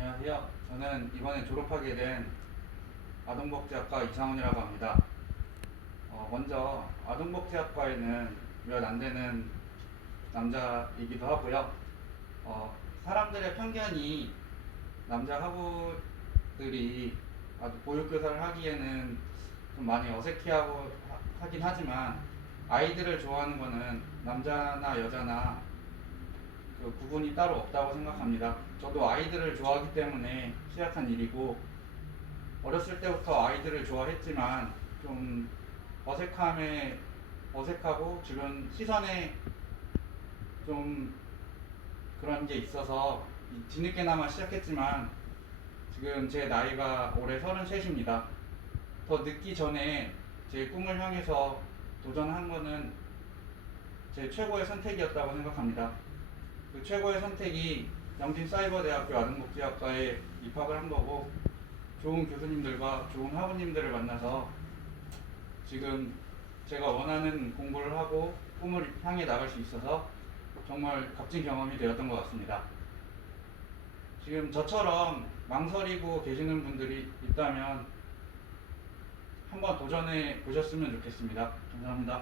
안녕하세요. 저는 이번에 졸업하게 된 아동복지학과 이상훈이라고 합니다. 어, 먼저 아동복지학과에는 몇 안 되는 남자이기도 하고요. 어, 사람들의 편견이 남자 학우들이 아주 보육교사를 하기에는 좀 많이 어색해하고 하- 하긴 하지만 아이들을 좋아하는 거는 남자나 여자나 그 구분이 따로 없다고 생각합니다. 저도 아이들을 좋아하기 때문에 시작한 일이고 어렸을 때부터 아이들을 좋아했지만 좀 어색함에 어색하고 주변 시선에 좀 그런 게 있어서 이- 뒤늦게나마 시작했지만 지금 제 나이가 올해 33입니다. 더 늦기 전에 제 꿈을 향해서 도전한 거는 제 최고의 선택이었다고 생각합니다. 그 최고의 선택이 영진 사이버대학교 아동복지학과에 입학을 한 거고 좋은 교수님들과 좋은 학우님들을 만나서 지금 제가 원하는 공부를 하고 꿈을 향해 나갈 수 있어서 정말 값진 경험이 되었던 것 같습니다. 지금 저처럼 망설이고 계시는 분들이 있다면 한번 도전해 보셨으면 좋겠습니다. 감사합니다.